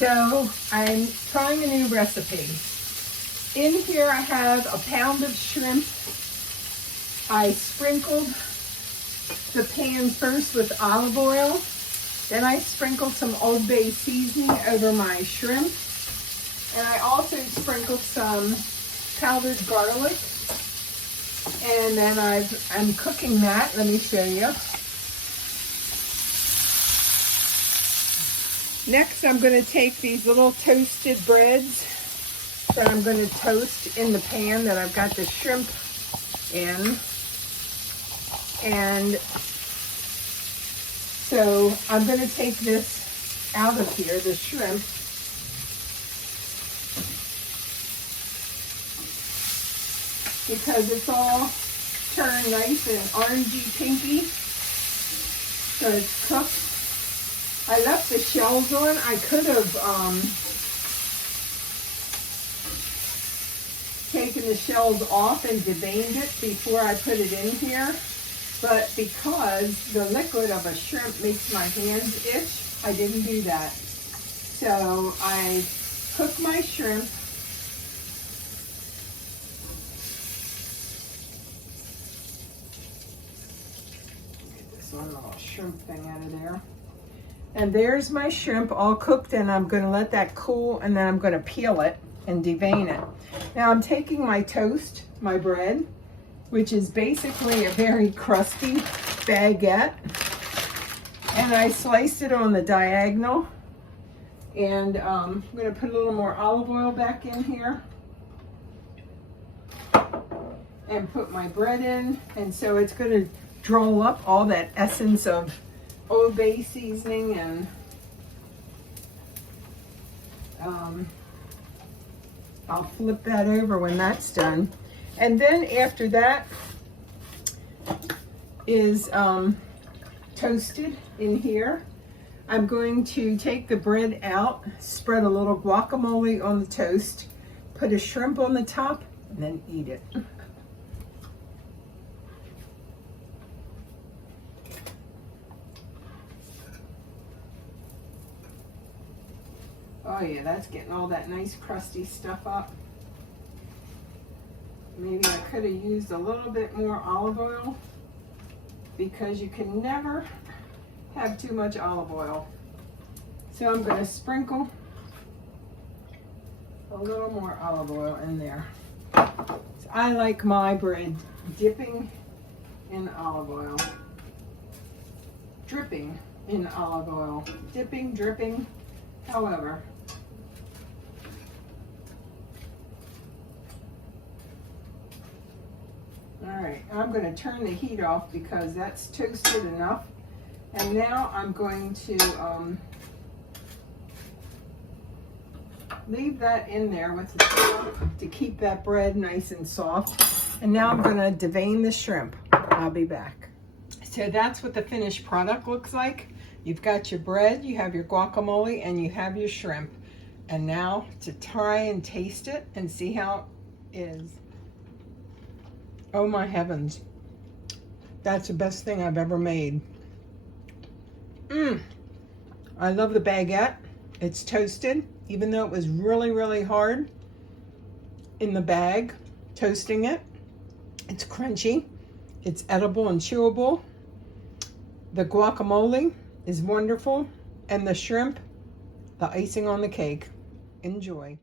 So I'm trying a new recipe. In here I have a pound of shrimp. I sprinkled the pan first with olive oil. Then I sprinkled some Old Bay seasoning over my shrimp. And I also sprinkled some powdered garlic. And then I'm cooking that. Let me show you. Next, I'm going to take these little toasted breads that I'm going to toast in the pan that I've got the shrimp in. And so I'm going to take this out of here, the shrimp. Because it's all turned nice and orangey pinky. So it's cooked. I left the shells on. I could have taken the shells off and deveined it before I put it in here. But because the liquid of a shrimp makes my hands itch, I didn't do that. So I cook my shrimp. Get this one little shrimp thing out of there. And there's my shrimp all cooked, and I'm going to let that cool, and then I'm going to peel it and devein it. Now I'm taking my toast, my bread, which is basically a very crusty baguette, and I sliced it on the diagonal. And I'm going to put a little more olive oil back in here and put my bread in, and so it's going to draw up all that essence of Old Bay seasoning, and I'll flip that over when that's done. And then after that is toasted in here, I'm going to take the bread out, spread a little guacamole on the toast, put a shrimp on the top, and then eat it. Oh yeah, that's getting all that nice crusty stuff up. Maybe I could have used a little bit more olive oil, because you can never have too much olive oil. So I'm going to sprinkle a little more olive oil in there. So I like my bread dipping in olive oil. Dripping in olive oil. Dipping, dripping, however. Alright, I'm going to turn the heat off because that's toasted enough. And now I'm going to leave that in there with the top to keep that bread nice and soft. And now I'm going to devein the shrimp. I'll be back. So that's what the finished product looks like. You've got your bread, you have your guacamole, and you have your shrimp. And now to try and taste it and see how it is. Oh my heavens. That's the best thing I've ever made. I love the baguette. It's toasted, even though it was really, really hard in the bag, toasting it. It's crunchy. It's edible and chewable. The guacamole is wonderful. And the shrimp, the icing on the cake. Enjoy.